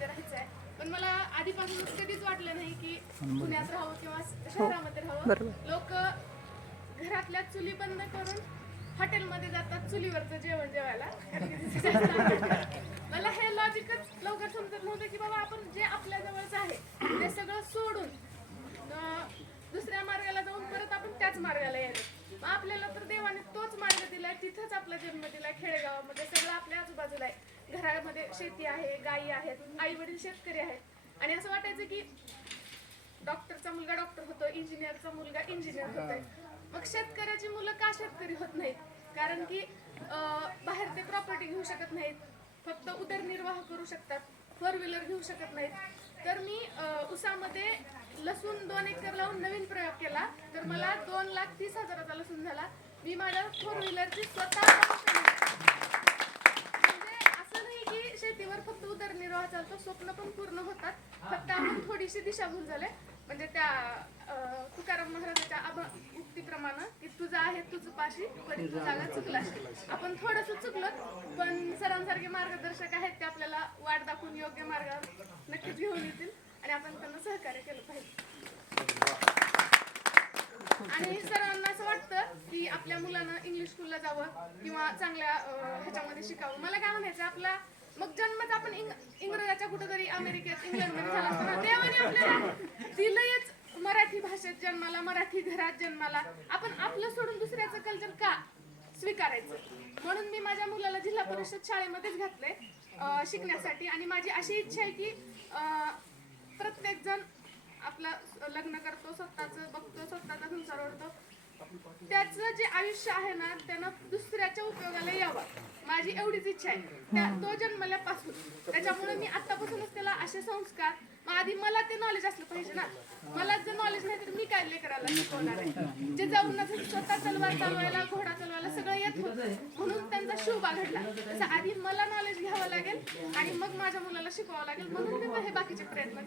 शहरामध्ये राहायचं आहे. पण मला आधीपासूनच कधीच वाटलं नाही की पुण्यात राहावं किंवा शहरामध्ये राहावं. लोक घरातल्या चुली बंद करून हॉटेलमध्ये जातात चुलीवरचं जेवण जेवायला. मला हे लॉजिकच लवकर समजत नव्हतं की बाबा आपण जे आपल्या जवळच आहे ते सगळं सोडून दुसऱ्या मार्गाला जाऊन परत आपण त्याच मार्गाला यायला मग आपल्याला तर देवाने तोच मार्ग दिलाय तिथंच आपला जन्म दिलाय खेडेगावामध्ये सगळं आपल्या आजूबाजूला आहे. घरामध्ये शेती आहे गायी आहेत आई वडील शेतकरी आहेत. आणि असं वाटायचं की डॉक्टरचा मुलगा डॉक्टर होतो इंजिनियरचा मुलगा इंजिनियर होतोय. मग शेतकऱ्याची मुलं का शेतकरी होत नाहीत? कारण की बाहेर ते प्रॉपर्टी घेऊ शकत नाहीत. फक्त उदरनिर्वाह करू शकतात. फोर व्हीलर घेऊ शकत नाहीत. तर मी उसामध्ये लसूण दोन एकर लावून नवीन प्रयोग केला. तर मला दोन लाख तीस हजाराचा लसूण झाला. मी माझ्या फोर व्हीलरची स्वतः म्हणजे असं नाही की शेतीवर फक्त उदरनिर्वाह चालतो स्वप्न पण पूर्ण होतात. फक्त आपण थोडीशी दिशाभूल झाले. म्हणजे त्या तुकाराम महाराजाच्या आभ- उक्तीप्रमाणे की तुझं आहे तुझं पाशी पण तू जागा चुकलाशी आपण थोडस चुकलो पण सरांसारखे मार्गदर्शक आहेत ते आपल्याला वाट दाखवून योग्य मार्गावर नक्कीच घेऊन येतील आणि आपण त्यांना सहकार्य केलं पाहिजे. आणि सरांना असं वाटतं की आपल्या मुलानं इंग्लिश स्कूलला जावं किंवा चांगल्या ह्याच्यामध्ये शिकावं. मला काय म्हणायचं आपला मग जन्मच आपण इंग जगाच्या कुठेतरी अमेरिकेत इंग्लंडमध्ये झाला असताना देवाने आपल्याला दिलंयच मराठी भाषेत जन्माला मराठी घरात जन्माला. आपण आपलं सोडून दुसऱ्याचं कल्चर का स्वीकारायचं? म्हणून मी माझ्या मुलाला जिल्हा परिषद शाळेमध्येच घातले शिकण्यासाठी. आणि माझी अशी इच्छा आहे की प्रत्येक जण आपलं लग्न करतो स्वतःचं बघतो स्वतःचा संसार ओढतो. त्याचं जे आयुष्य आहे ना त्यानं दुसऱ्याच्या उपयोगाला यावं. माझी एवढीच इच्छा आहे. त्या तो जन्मल्यापासून. त्याच्यामुळे मी आतापासूनच त्याला असे संस्कार मग आधी मला ते नॉलेज असलं पाहिजे ना. मला जर नॉलेज नाही तर मी काय लेकराला शिकवणार आहे? जे जाऊन स्वतः तलवार चालवायला घोडा चालवायला सगळं येत होतं. म्हणून त्यांचा शिवबा घडला. तसं आधी मला नॉलेज घ्यावं लागेल आणि मग माझ्या मुलाला शिकवावं लागेल. म्हणून मी हे बाकीचे प्रयत्न